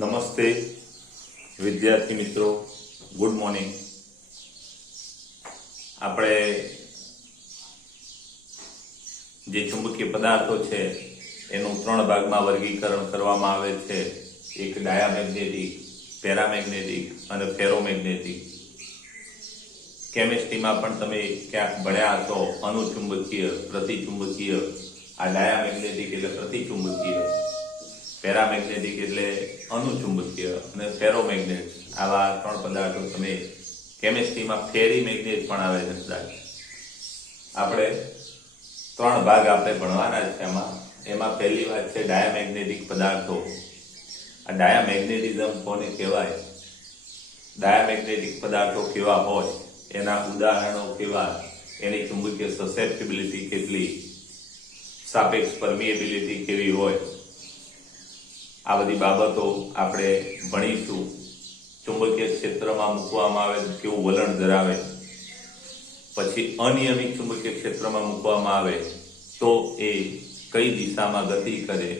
નમસ્તે વિદ્યાર્થી મિત્રો, ગુડ મોર્નિંગ. આપણે જે ચુંબકીય પદાર્થો છે એનું 3 ભાગમાં વર્ગીકરણ કરવામાં આવે છે. એક ડાયામેગ્નેટિક, પેરામેગ્નેટિક અને ફેરોમેગ્નેટિક. કેમિસ્ટ્રીમાં પણ તમે ક્યાંક ભણ્યા છો અનુચુંબકીય, પ્રતિચુંબકીય. આ ડાયામેગ્નેટિક એટલે પ્રતિચુંબકીય, પેરામેગ્નેટિક એટલે અનુચુંબકીય અને ફેરોમેગ્નેટ. આવા 3 પદાર્થો તમે કેમિસ્ટ્રીમાં ફેરી મેગ્નેટ પણ આવે છે કદાચ. આપણે 3 ભાગ આપણે ભણવાના છે એમાં પહેલી વાત છે ડાયામેગ્નેટિક પદાર્થો. આ ડાયામેગ્નેટિઝમ કોને કહેવાય, ડાયામેગ્નેટિક પદાર્થો કેવા હોય, એના ઉદાહરણો કેવા, એની ચુંબકીય સસેપ્ટિબિલિટી કેટલી, સાપેક્ષ પરમિએબિલિટી કેવી હોય, આ બધી બાબતો આપણે ભણીશું. ચુંબકીય ક્ષેત્રમાં મૂકવામાં આવે તો કેવું વલણ ધરાવે, પછી અનિયમિત ચુંબકીય ક્ષેત્રમાં મૂકવામાં આવે તો એ કઈ દિશામાં ગતિ કરે,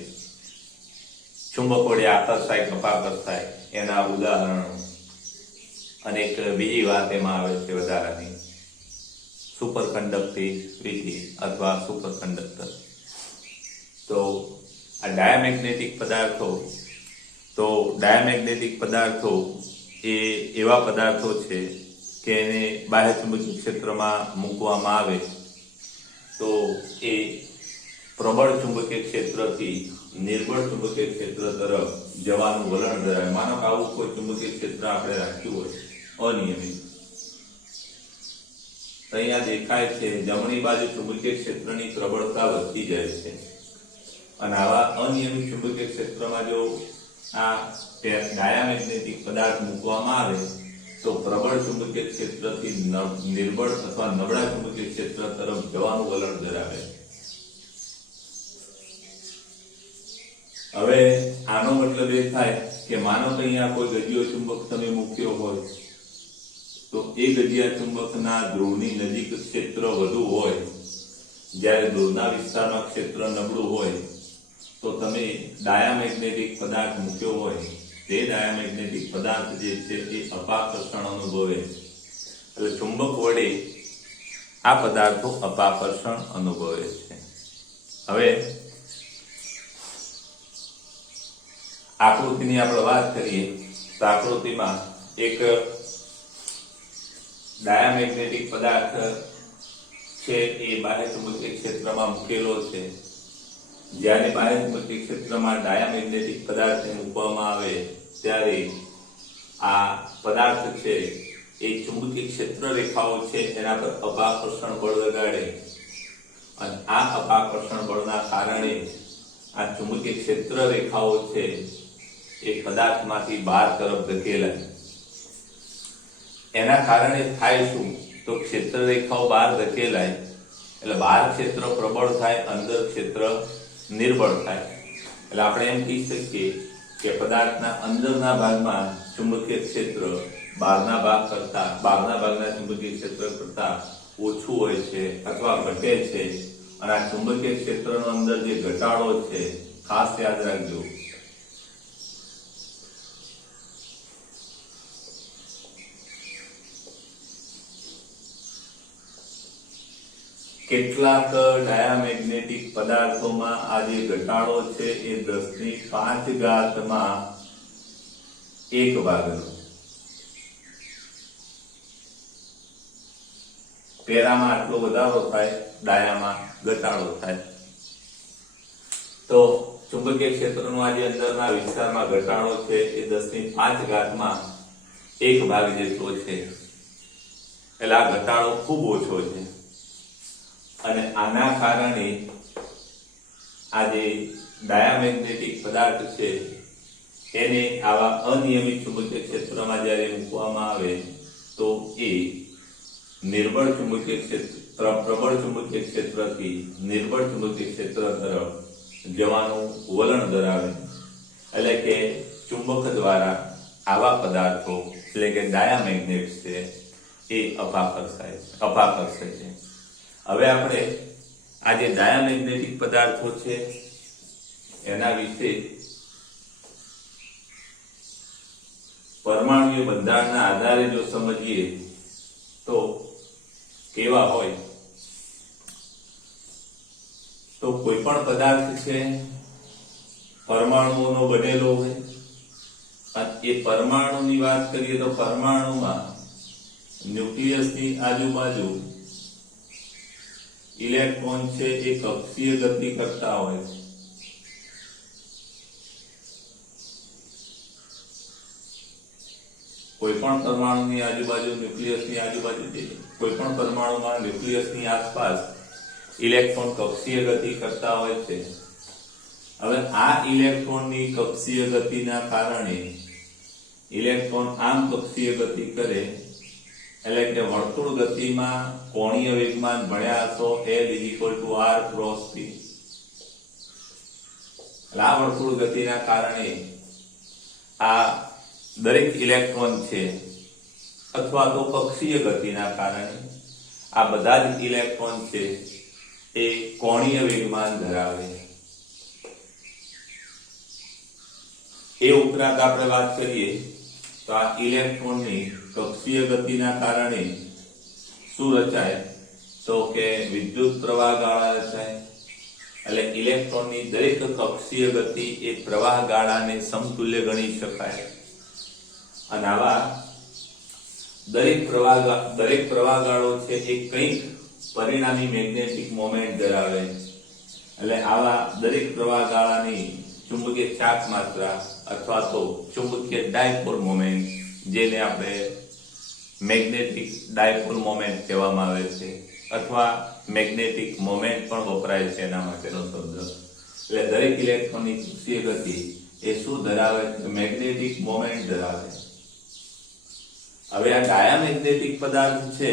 ચુંબક વડે આકર્ષાય કપાકર્ષાય, એના ઉદાહરણો. અને એક બીજી વાત એમાં આવે છે વધારાની, સુપર કંડક્ટિવિટી અથવા સુપર કંડક્ટર. તો આ ડાયામેગ્નેટિક પદાર્થો એ એવા પદાર્થો છે કે એને બાહ્ય ચુંબકીય ક્ષેત્રમાં મૂકવામાં આવે તો એ પ્રબળ ચુંબકીય ક્ષેત્રથી નિર્બળ ચુંબકીય ક્ષેત્ર તરફ જવાનું વલણ ધરાવે. માનો કે આવું કોઈ ચુંબકીય ક્ષેત્ર આપણે રાખ્યું હોય અનિયમિત, અહીંયા દેખાય છે જમણી બાજુ ચુંબકીય ક્ષેત્રની પ્રબળતા વધતી જાય છે. અને આવા અનિયમિત ચુંબકીય ક્ષેત્રમાં જો આ ડાયામેગ્નેટિક પદાર્થ મૂકવામાં આવે તો પ્રબળ ચુંબકીય ક્ષેત્રથી નિર્બળ અથવા નબળા ચુંબકીય ક્ષેત્ર તરફ જવાનું વલણ ધરાવે. હવે આનો મતલબ એ થાય કે માનો કે અહીંયા કોઈ ગજિયો ચુંબક તમે મૂક્યો હોય તો એ ગજિયા ચુંબકના ધ્રુવની નજીક ક્ષેત્ર વધુ હોય, જ્યારે દૂરના વિસ્તારમાં ક્ષેત્ર નબળું હોય તો તમે ડાયામેગ્નેટિક પદાર્થ મૂક્યો હોય તે ડાયામેગ્નેટિક પદાર્થ જે છે એ અપાકર્ષણ અનુભવે. એટલે ચુંબક વડે આ પદાર્થો અપાકર્ષણ અનુભવે છે. હવે આકૃતિની આપણે વાત કરીએ તો આકૃતિમાં એક ડાયામેગ્નેટિક પદાર્થ છે એ બાહ્ય ચુંબકીય ક્ષેત્રમાં મૂકેલો છે. જ્યારે બાહ્ય ચુંબકીય ક્ષેત્રમાં ડાયામેગ્નેટિક પદાર્થને મૂકવામાં આવે ત્યારે આ પદાર્થ છે એ ચુંબકીય ક્ષેત્ર રેખાઓ છે એના પર અપાકર્ષણ બળ લગાડે અને આ અપાકર્ષણ બળના કારણે આ ચુંબકીય ક્ષેત્ર રેખાઓ છે એ પદાર્થમાંથી બહાર તરફ ધકેલાય. એના કારણે થાય શું, તો ક્ષેત્ર રેખાઓ બહાર ધકેલાય એટલે બહાર ક્ષેત્ર પ્રબળ થાય, અંદર ક્ષેત્ર નિર્બળ થાય. એટલે આપણે એમ કહી શકીએ કે પદાર્થના અંદરના ભાગમાં ચુંબકીય ક્ષેત્ર બહારના ભાગના ચુંબકીય ક્ષેત્ર કરતા ઓછું હોય છે અથવા ઘટે છે. અને આ ચુંબકીય ક્ષેત્રનો અંદર જે ઘટાડો છે, ખાસ યાદ રાખજો, કેટલાક ડાયામેગ્નેટિક પદાર્થોમાં આ જે ઘટાડો છે એ 10⁵ માં 1 ભાગનો. પેરામાં આટલો વધારો થાય, ડાયામાં ઘટાડો થાય. તો ચુંબકીય ક્ષેત્રનો આ જે અંદરના વિસ્તારમાં ઘટાડો છે એ 10⁵ માં 1 ભાગ જેટલો છે. એટલે આ ઘટાડો ખૂબ ઓછો છે. અને આના કારણે આ જે ડાયામેગ્નેટિક પદાર્થ છે એને આવા અનિયમિત ચુંબકીય ક્ષેત્રમાં જ્યારે મૂકવામાં આવે તો એ પ્રબળ ચુંબકીય ક્ષેત્રથી નિર્બળ ચુંબકીય ક્ષેત્ર તરફ જવાનું વલણ ધરાવે. એટલે કે ચુંબક દ્વારા આવા પદાર્થો એટલે કે ડાયામેગ્નેટ્સ છે એ અપાકર્ષે છે. હવે આપણે આ જે ડાયામેગ્નેટિક પદાર્થો છે એના વિશે પરમાણુય બંધારણના આધારે જો સમજીએ તો કેવા હોય, તો કોઈ પણ પદાર્થ છે પરમાણુઓનો બનેલો હોય, એ પરમાણુની વાત કરીએ તો પરમાણુમાં ન્યુક્લિયસની આજુબાજુ ઇલેક્ટ્રોન છે એ કક્ષીય ગતિ કરતા હોય છે. કોઈ પણ પરમાણુની આજુબાજુ ન્યુક્લિયસની આજુબાજુ કોઈ પણ પરમાણુમાં ન્યુક્લિયસની આસપાસ ઇલેક્ટ્રોન કક્ષીય ગતિ કરતા હોય છે. હવે આ ઇલેક્ટ્રોનની કક્ષીય ગતિના કારણે ઇલેક્ટ્રોન આમ કક્ષીય ગતિ કરે એટલે કે વર્તુળ ગતિમાં કોણીય વેગમાન ભણ્યા હશો L = r × p. આ વર્તુળ ગતિના કારણે આ દરેક ઇલેક્ટ્રોન છે અથવા તો કક્ષીય ગતિના કારણે આ બધા જ ઇલેક્ટ્રોન છે એ કોણીય વેગમાન ધરાવે. એ ઉપરાંત આપણે વાત કરીએ તો આ ઇલેક્ટ્રોનની કક્ષીય ગતિના કારણે શું રચાય, તો કે વિદ્યુત પ્રવાહ ગાળા રચાય. એટલે ઇલેક્ટ્રોનની દરેક કક્ષીય ગતિ એ પ્રવાહ ગાળાને સમતુલ્ય ગણી શકાય. અને આવા દરેક પ્રવાહ ગાળો છે એ કંઈક પરિણામી મેગ્નેટિક મોમેન્ટ ધરાવે. એટલે આવા દરેક પ્રવાહ ગાળાની ચુંબકીય ચાક માત્રા અથવા તો ચુંબકીય ડાયપોલ મોમેન્ટ, જેને આપણે મેગ્નેટિક ડાયપોલ મોમેન્ટ કહેવામાં આવે છે અથવા મેગ્નેટિક મોમેન્ટ પણ વપરાય છે એના માટેનો શબ્દ. એટલે દરેક ઇલેક્ટ્રોનની કક્ષીય ગતિ એ શું ધરાવે છે? મેગ્નેટિક મોમેન્ટ ધરાવે. હવે આ ડાયામેગ્નેટિક પદાર્થ છે,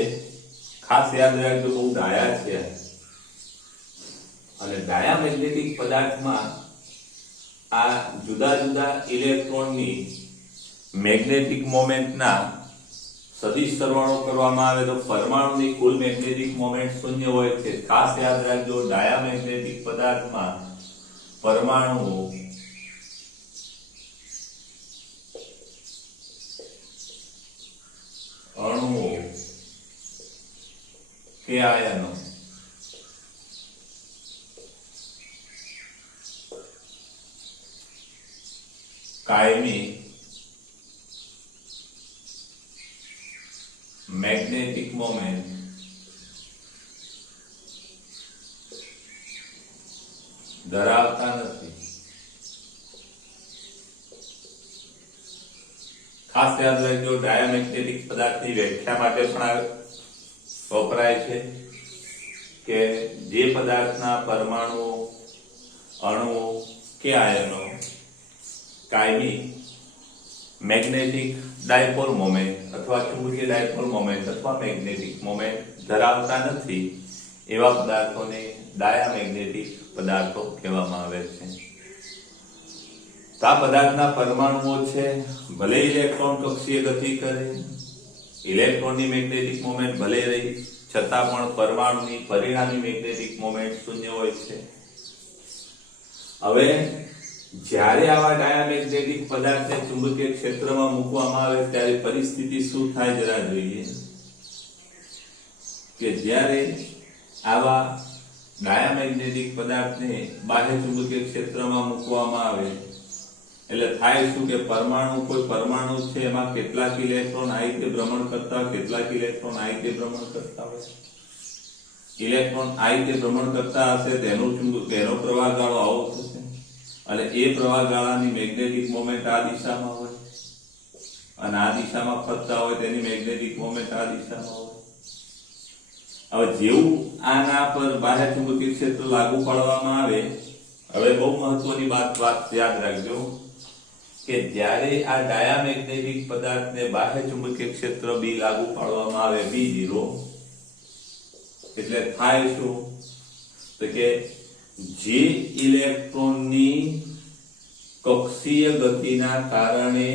ખાસ યાદ રાખજો, બહુ ડાયા છે. અને ડાયામેગ્નેટિક પદાર્થમાં આ જુદા જુદા ઇલેક્ટ્રોનની મેગ્નેટિક મોમેન્ટના સદિશ સરવાળો કરવામાં આવે તો પરમાણુની કુલ મેગ્નેટિક મોમેન્ટ 0 હોય છે. ખાસ યાદ રાખજો, ડાયામેગ્નેટિક પદાર્થમાં પરમાણુઓ અણુઓ કે આયનો કાયમી મેગ્નેટિક મોમેન્ટ ધરાવતા નથી. ખાસ યાદ રાખજો, ડાયામેગ્નેટિક પદાર્થની વ્યાખ્યા માટે પણ વપરાય છે કે જે પદાર્થના પરમાણુઓ, અણુઓ કે આયનો કાયમી મેગ્નેટિક ડાયપોલ મોમેન્ટ અથવા ચુંબકીય ડાયપોલ મોમેન્ટ અથવા મેગ્નેટિક મોમેન્ટ ધરાવતા નથી, એવા પદાર્થોને ડાયામેગ્નેટિક પદાર્થો કહેવામાં આવે છે. તો આ પદાર્થના પરમાણુઓ છે ભલે ઇલેક્ટ્રોન કક્ષીય ગતિ કરે, ઇલેક્ટ્રોનની મેગ્નેટિક મોમેન્ટ ભલે રહી, છતાં પણ પરમાણુની પરિણામી મેગ્નેટિક મોમેન્ટ 0 હોય છે. હવે જ્યારે આવા ડાયામેગ્નેટિક પદાર્થને ચુંબકીય ક્ષેત્રમાં મૂકવામાં આવે ત્યારે પરિસ્થિતિ શું થાય જરા જોઈએ. કે જ્યારે આવા ડાયામેગ્નેટિક પદાર્થને બાહ્ય ચુંબકીય ક્ષેત્રમાં મૂકવામાં આવે એટલે થાય શું કે કોઈ પરમાણુ છે એમાં કેટલાક ઇલેક્ટ્રોન આ રીતે ભ્રમણ કરતા હોય, કેટલાક ઇલેક્ટ્રોન આ રીતે ભ્રમણ કરતા હોય. ઇલેક્ટ્રોન આ રીતે ભ્રમણ કરતા હશે તેનો પ્રવાહ ગાળો આવો થશે અને એ પ્રવાહ ગાળાની મેગ્નેટિક મોમેન્ટ આ દિશામાં હોય અને આ દિશામાં ફરતા હોય તેની મેગ્નેટિક મોમેન્ટ આ દિશામાં હોય. હવે જેવું આના પર બાહ્ય ચુંબકીય ક્ષેત્ર લાગુ પાડવામાં આવે, હવે બહુ મહત્વની વાત યાદ રાખજો કે જ્યારે આ ડાયામેગ્નેટિક પદાર્થને બાહ્ય ચુંબકીય ક્ષેત્ર B લાગુ પાડવામાં આવે, B0, એટલે થાય શું તો કે જે ઇલેક્ટ્રોનની કક્ષીય ગતિના કારણે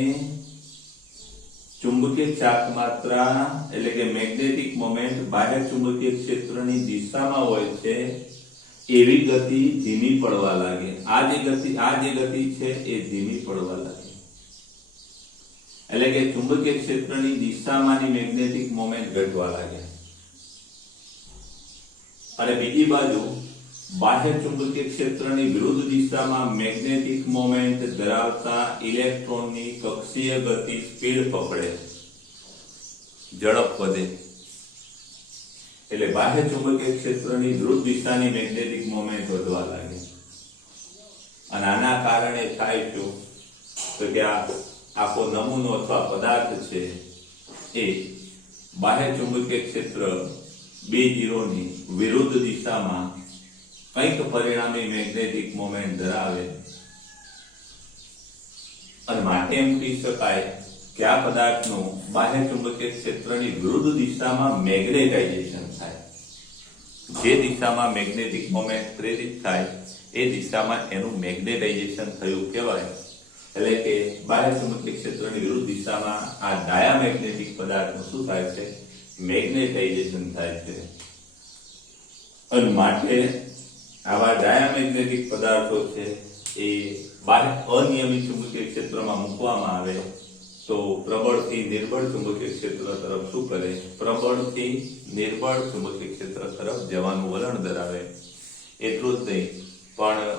ચુંબકીય ચાક માત્રા એટલે કે મેગ્નેટિક મોમેન્ટ બાહ્ય ચુંબકીય ક્ષેત્રની દિશામાં હોય છે એવી ગતિ ધીમી પડવા લાગે. આ જે ગતિ છે એ ધીમી પડવા લાગે. એટલે કે ચુંબકીય ક્ષેત્રની દિશામાંની મેગ્નેટિક મોમેન્ટ ઘટવા લાગે અને બીજી બાજુ બાહ્ય ચુંબકીય ક્ષેત્રની વિરુદ્ધ દિશામાં મેગ્નેટિક મોમેન્ટ ધરાવતા ઇલેક્ટ્રોનની કક્ષીય ગતિ સ્પીડ પકડે, ઝડપ વધે. એટલે બાહ્ય ચુંબકીય ક્ષેત્રની વિરુદ્ધ દિશાની મેગ્નેટિક મોમેન્ટ વધવા લાગે અને આના કારણે થાય શું તો કે આ આખો નમૂનો અથવા પદાર્થ છે એ બાહ્ય ચુંબકીય ક્ષેત્ર બે જીરોની વિરુદ્ધ દિશામાં કંઈક પરિણામી મેગ્નેટિક મોમેન્ટ ધરાવે અને માટે એમ કહી શકાય કે આ પદાર્થનું બાહ્ય ચુંબકીય ક્ષેત્રની વિરુદ્ધ દિશામાં મેગ્નેટાઇઝેશન થાય. જે દિશામાં મેગ્નેટિક મોમેન્ટ પ્રેરિત થાય એ દિશામાં એનું મેગ્નેટાઇઝેશન થયું કહેવાય. એટલે કે બાહ્ય ચુંબકીય ક્ષેત્રની વિરુદ્ધ દિશામાં આ ડાયામેગ્નેટિક પદાર્થનું શું થાય છે? મેગ્નેટાઇઝેશન થાય છે. અને માટે આવા ડાયામેગ્નેટિક પદાર્થો છે એ બાહ્ય અનિયમિત ચુંબકીય ક્ષેત્રમાં મૂકવામાં આવે તો પ્રબળથી નિર્બળ ચુંબકીય ક્ષેત્ર તરફ શું કરે? પ્રબળથી નિર્બળ ચુંબકીય ક્ષેત્ર તરફ જવાનું વલણ ધરાવે. એટલું જ નહીં પણ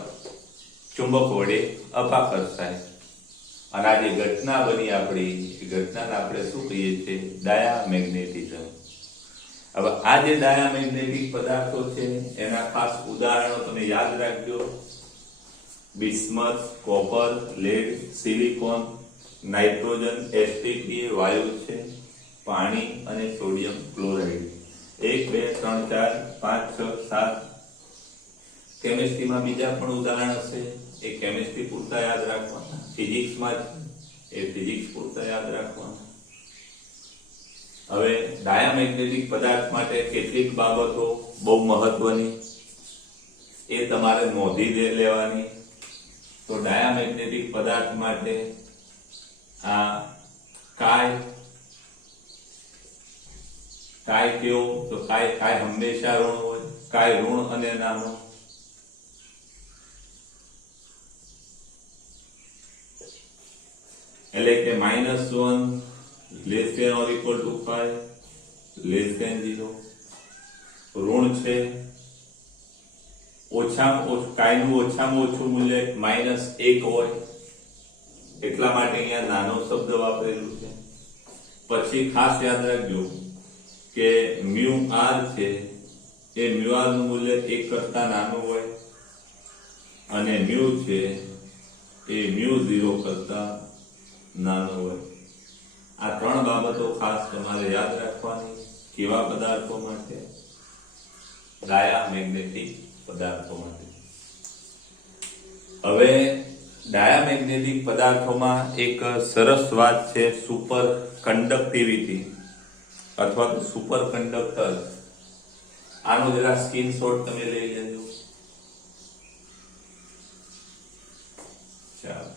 ચુંબક વડે અપાકર્ષાય. અને આ જે ઘટના બની આપણી એ ઘટનાને આપણે શું કહીએ છીએ? ડાયામેગ્નેટિઝમ. હવે આ જે ડાયામેગ્નેટિક પદાર્થો છે એના ખાસ ઉદાહરણો તમે યાદ રાખજો. Bismuth, copper, lead, silicon, nitrogen, sp3 વાયુ છે, પાણી અને સોડિયમ ક્લોરાઇડ. 1 2 3 4 5 6 7 કેમિસ્ટ્રીમાં બીજા પણ ઉદાહરણ હશે. એ કેમિસ્ટ્રી પૂરતા યાદ રાખવાના. ફિઝિક્સમાં એ ફિઝિક્સ પૂરતા યાદ રાખવાના. હવે ડાયામેગ્નેટિક પદાર્થ માટે કેટલીક બાબતો બહુ મહત્વની એ તમારે નોંધી લેવાની. તો ડાયામેગ્નેટિક પદાર્થ માટે આ કાય કેવો? તો કાય હંમેશા ઋણ હોય. કાય ઋણ અને નાનો. એટલે કે -1 less than or equal to 5 less than 0. ઋણ છે. કાયનું ઓછામાં ઓછું મૂલ્ય -1 હોય એટલા માટે અહીંયા નાનો શબ્દ વાપરેલું છે. પછી ખાસ યાદ રાખજો કે μr છે એ μr નું મૂલ્ય 1 કરતા નાનું હોય અને μ છે એ μ0 કરતા નાનું હોય. આ ત્રણ બાબતો ખાસ તમારે યાદ રાખવાની. કેવા પદાર્થો માટે? ડાયામેગ્નેટિક પદાર્થો માટે. હવે ડાયામેગ્નેટિક પદાર્થોમાં એક સરસ વાત છે સુપર કન્ડક્ટિવિટી અથવા તો સુપર કંડક્ટર. આનો જરા સ્ક્રીનશોટ તમે લઈ લેજો. ચાલો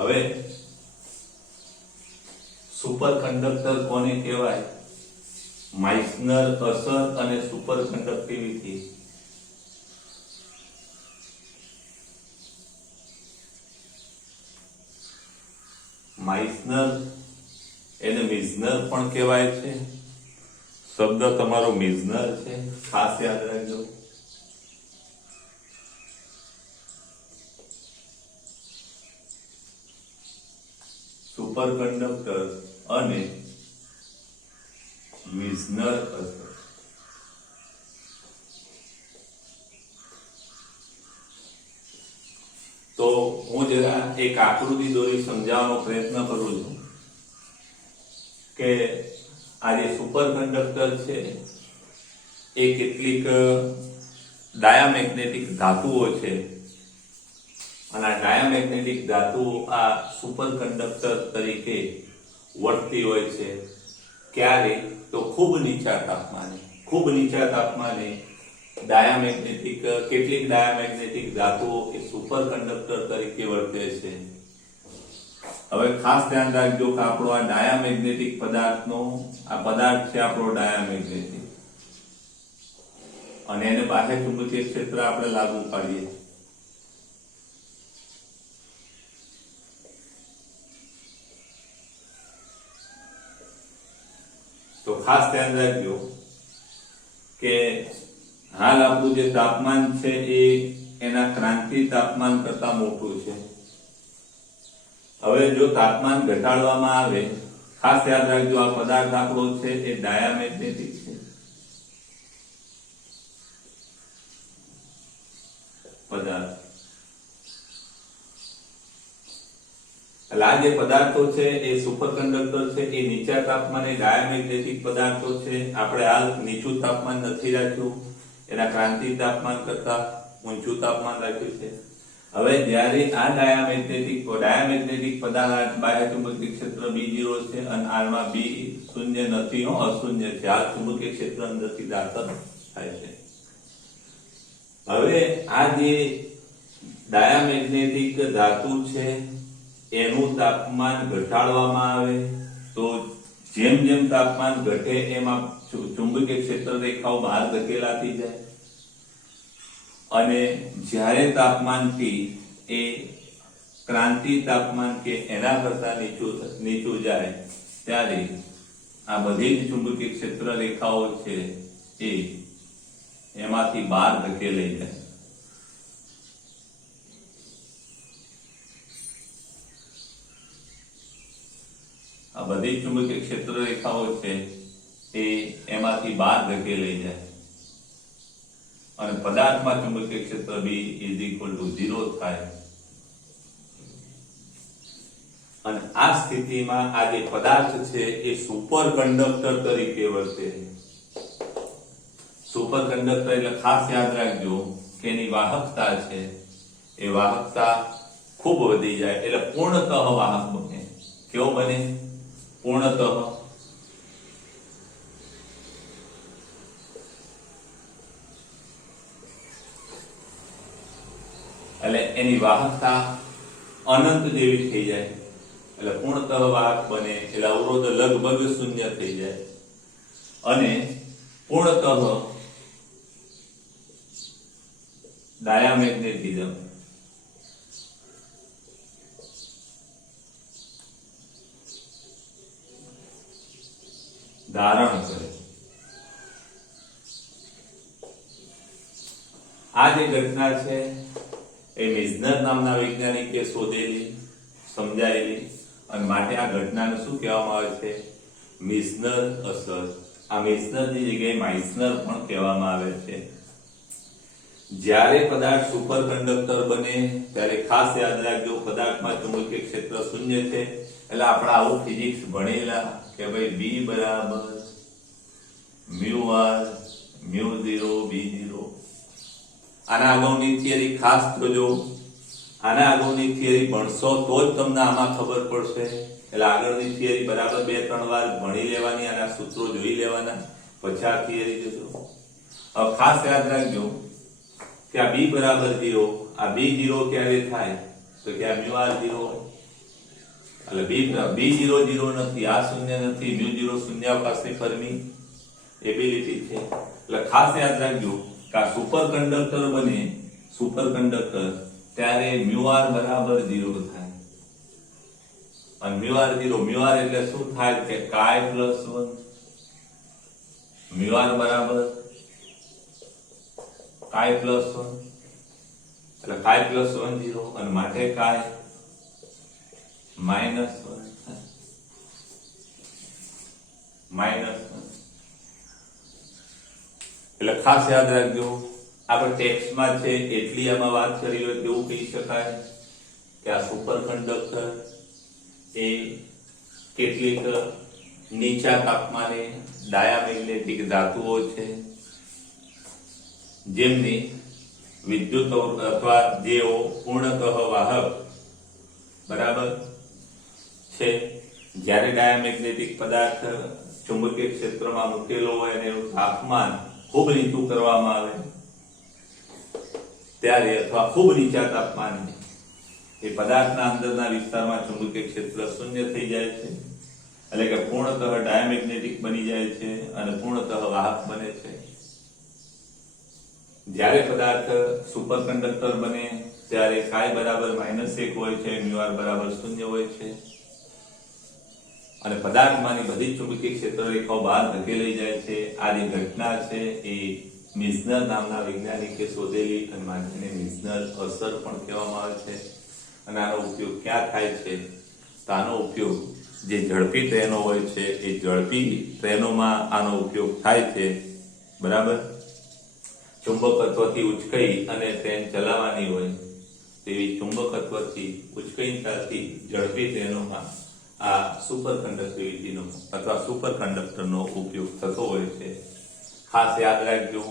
હવે સુપર કંડક્ટર કોને કહેવાય? માઇસનર અસર અને સુપર કંડક્ટિવિટી. માઇસનર એને મિઝનર પણ કહેવાય છે. શબ્દ તમારો મિઝનર છે, ખાસ યાદ રાખજો. સુપર કંડક્ટર અને મિઝનર અસર. તો હું જરા એક આકૃતિ દોરી સમજાવવાનો પ્રયત્ન કરું છું કે આ જે સુપર કંડક્ટર છે એ કેટલીક ડાયામેગ્નેટિક ધાતુઓ છે અને આ ડાયામેગ્નેટિક ધાતુઓ આ સુપર કંડક્ટર તરીકે વર્તતી હોય છે. ક્યારે? તો ખૂબ નીચા તાપમાને કેટલીક ડાયામેગ્નેટિક ધાતુઓ એ સુપર કંડક્ટર તરીકે વર્તે છે. હવે ખાસ ધ્યાન રાખજો કે આપણો આ ડાયામેગ્નેટિક પદાર્થનો આ પદાર્થ છે આપણો ડાયામેગ્નેટિક અને એને બાહ્ય ચુંબકીય ક્ષેત્ર આપણે લાગુ પાડીએ. ખાસ ધ્યાન રાખજો કે હાલ આપણું જે તાપમાન છે એ એના ક્રાંતિ તાપમાન કરતા મોટું છે. હવે જો તાપમાન ઘટાડવામાં આવે, ખાસ યાદ રાખજો આ પદાર્થ આપણો છે એ ડાયામેગ્નેટિક છે. પદાર્થ એટલે આ જે પદાર્થો છે એ સુપર કંડક્ટર છે, એ નીચા તાપમાને ડાયામેગ્નેટિક પદાર્થો છે. આપણે હાલ નીચું તાપમાન નથી રાખ્યું, એના ક્રાંતિ તાપમાન કરતા ઊંચું તાપમાન રાખ્યું છે. હવે જ્યારે આ ડાયામેગ્નેટિક પદાર્થ બાહ્ય ચુંબકીય ક્ષેત્ર B0 છે અને આમાં B શૂન્ય નથી, અશૂન્ય છે. આ ચુંબકીય ક્ષેત્ર અંદરથી દાખલ થાય છે. હવે આ જે ડાયામેગ્નેટિક ધાતુ છે એનું તાપમાન ઘટાડવામાં આવે તો જેમ જેમ તાપમાન ઘટે એમાં ચુંબકીય ક્ષેત્ર રેખાઓ બહાર ધકેલાતી જાય અને જ્યારે તાપમાન T એ ક્રાંતિ તાપમાન કે એના કરતા નીચું જાય ત્યારે આ બધી જ ચુંબકીય ક્ષેત્ર રેખાઓ છે એ એમાંથી બહાર ધકેલાઈ જાય. આ બધી ચુંબકીય ક્ષેત્ર રેખાઓ છે એ એમાંથી બહાર ધકેલાઈ જાય અને પદાર્થમાં ચુંબકીય ક્ષેત્ર B = 0 થાય. અને આ સ્થિતિમાં આ જે પદાર્થ છે એ સુપર કંડક્ટર તરીકે વર્તે. સુપર કંડક્ટર એટલે ખાસ યાદ રાખજો કે એની વાહકતા છે એ વાહકતા ખૂબ વધી જાય એટલે પૂર્ણતઃ વાહક બને. કેવો બને? પૂર્ણતઃ. એટલે એની વાહકતા અનંત જેવી થઈ જાય એટલે પૂર્ણતઃ વાહક બને. એટલે અવરોધ લગભગ શૂન્ય થઈ જાય અને પૂર્ણતઃ ડાયામેગ્નેટિઝમ ધારણ કરે. આ જે ઘટના છે એ મિઝનર નામના વૈજ્ઞાનિકે શોધેલી, સમજાયેલી અને માટે આ ઘટનાને શું કહેવામાં આવે છે? મિઝનર અસર. આ મિઝનરની જગ્યાએ માઇસનર પણ કહેવામાં આવે છે. જ્યારે પદાર્થ સુપર કંડક્ટર બને ત્યારે ખાસ યાદ રાખજો પદાર્થમાં ચુંબકીય ક્ષેત્ર શૂન્ય છે. એટલે આપણે આવું ફિઝિક્સ ભણેલા કે ભાઈ B બરાબર μr μ0 B0. આના આગળની થિયરી ખાસ જોજો. આના આગળની થિયરી ભણશો તો જ તમને આમાં ખબર પડશે. એટલે આગળની થિયરી બરાબર 2-3 વાર ભણી લેવાની, આના સૂત્રો જોઈ લેવાના, પછી આ થિયરી જોજો. હવે ખાસ યાદ રાખજો કે આ B બરાબર 0, આ B0 ક્યારે થાય તો કે આ μr0. એટલે B0 0 નથી, આ શૂન્ય નથી, μ0 શૂન્યાવકાશની ફર્મી એબિલિટી છે. એટલે ખાસ યાદ રાખજો કે આ સુપર કંડક્ટર બને, સુપર કંડક્ટર ત્યારે μr બરાબર 0 થાય. અને μr એટલે શું થાય કે chi+1. μr બરાબર chi+1 એટલે chi+1 0 અને માટે chi -1 એટલે ખાસ યાદ રાખજો. આપણે ટેક્સ્ટમાં છે એટલી આમાં વાત કરી હોય તેવું કહી શકાય કે આ સુપર કંડક્ટર એ કેટલીક નીચા તાપમાને ડાયામેગ્નેટિક ધાતુઓ છે જેમની વિદ્યુત અથવા જેઓ પૂર્ણતઃ વાહક બરાબર છે. જ્યારે ડાયામેગ્નેટિક પદાર્થ ચુંબકીય ક્ષેત્રમાં મૂકેલો હોય અને એનું તાપમાન ખૂબ નીચું કરવામાં આવે ત્યારે અથવા ખૂબ નીચા તાપમાને એ પદાર્થના અંદરના વિસ્તારમાં ચુંબકીય ક્ષેત્ર શૂન્ય થઈ જાય છે. એટલે કે પૂર્ણતઃ ડાયામેગ્નેટિક બની જાય છે અને પૂર્ણતઃ વાહક બને છે. જ્યારે પદાર્થ સુપર કંડક્ટર બને ત્યારે chi બરાબર -1 હોય છે, μr બરાબર 0 હોય છે. અને પદાર્થમાંની બધી જ ચુંબકીય ક્ષેત્ર રેખાઓ બહાર ધકેલાઈ જાય છે. આ જે ઘટના છે એ મિઝનર નામના વૈજ્ઞાનિકે શોધેલી અને માનવીને મિઝનર અસર પણ કહેવામાં આવે છે. અને આનો ઉપયોગ ક્યાં થાય છે? તો આનો ઉપયોગ જે ઝડપી ટ્રેનો હોય છે એ ઝડપી ટ્રેનોમાં આનો ઉપયોગ થાય છે. બરાબર. ચુંબકત્વથી ઉચકાઈ અને ટ્રેન ચલાવવાની હોય તેવી ચુંબકત્વથી ઉચકાઈતાથી ઝડપી ટ્રેનોમાં આ સુપર કંડક્ટિવિટીનો અથવા સુપર કંડક્ટરનો ઉપયોગ થતો હોય છે. ખાસ યાદ રાખજો,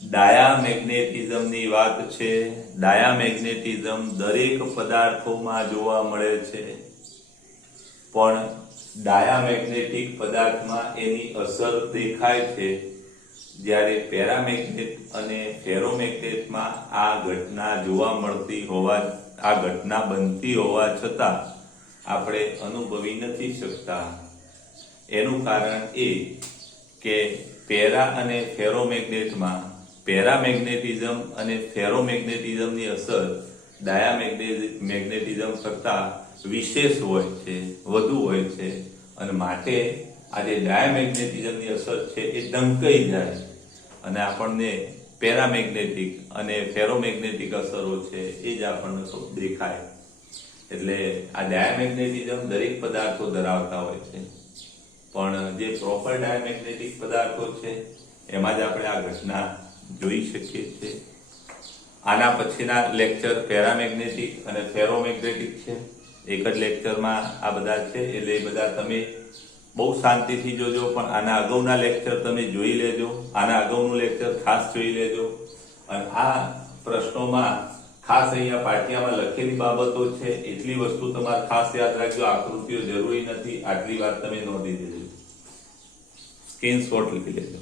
ડાયામેગ્નેટિઝમની વાત છે. ડાયામેગ્નેટિઝમ દરેક પદાર્થોમાં જોવા મળે છે, પણ ડાયામેગ્નેટિક પદાર્થમાં એની અસર દેખાય છે, જ્યારે પેરામેગ્નેટ અને ફેરોમેગ્નેટમાં આ ઘટના જોવા મળતી હોવા આ ઘટના બનતી હોવા છતાં આપણે અનુભવી નથી શકતા. એનું કારણ એ કે પેરા અને ફેરોમેગ્નેટમાં પેરામેગ્નેટિઝમ અને ફેરોમેગ્નેટિઝમની અસર ડાયામેગ્નેટિઝમ કરતાં વિશેષ હોય છે, વધુ હોય છે, અને માટે આ જે ડાયામેગ્નેટિઝમની અસર છે એ ડંકાઈ જાય અને આપણને પેરામેગ્નેટિક અને ફેરોમેગ્નેટિક અસરો છે એ જ આપણને દેખાય. એટલે આ ડાયામેગ્નેટિઝમ દરેક પદાર્થો ધરાવતા હોય છે, પણ જે પ્રોપર ડાયામેગ્નેટિક પદાર્થો છે એમાં જ આપણે આ ઘટના જોઈ શકીએ છીએ. આના પછીના લેક્ચર પેરામેગ્નેટિક અને ફેરોમેગ્નેટિક છે. એક જ લેક્ચરમાં આ બધા છે, એટલે એ બધા તમે બહુ શાંતિથી જોજો. પણ આના અગાઉના લેક્ચર તમે જોઈ લેજો, આના અગાઉનું લેક્ચર ખાસ જોઈ લેજો. અને આ પ્રશ્નોમાં ખાસ અહીંયા પાટિયામાં લખેલી બાબતો છે એટલી વસ્તુ તમારે ખાસ યાદ રાખજો. આકૃતિઓ જરૂરી નથી, આટલી વાત તમે નોંધી દેજો, સ્ક્રીનશોટ લીધી લેજો.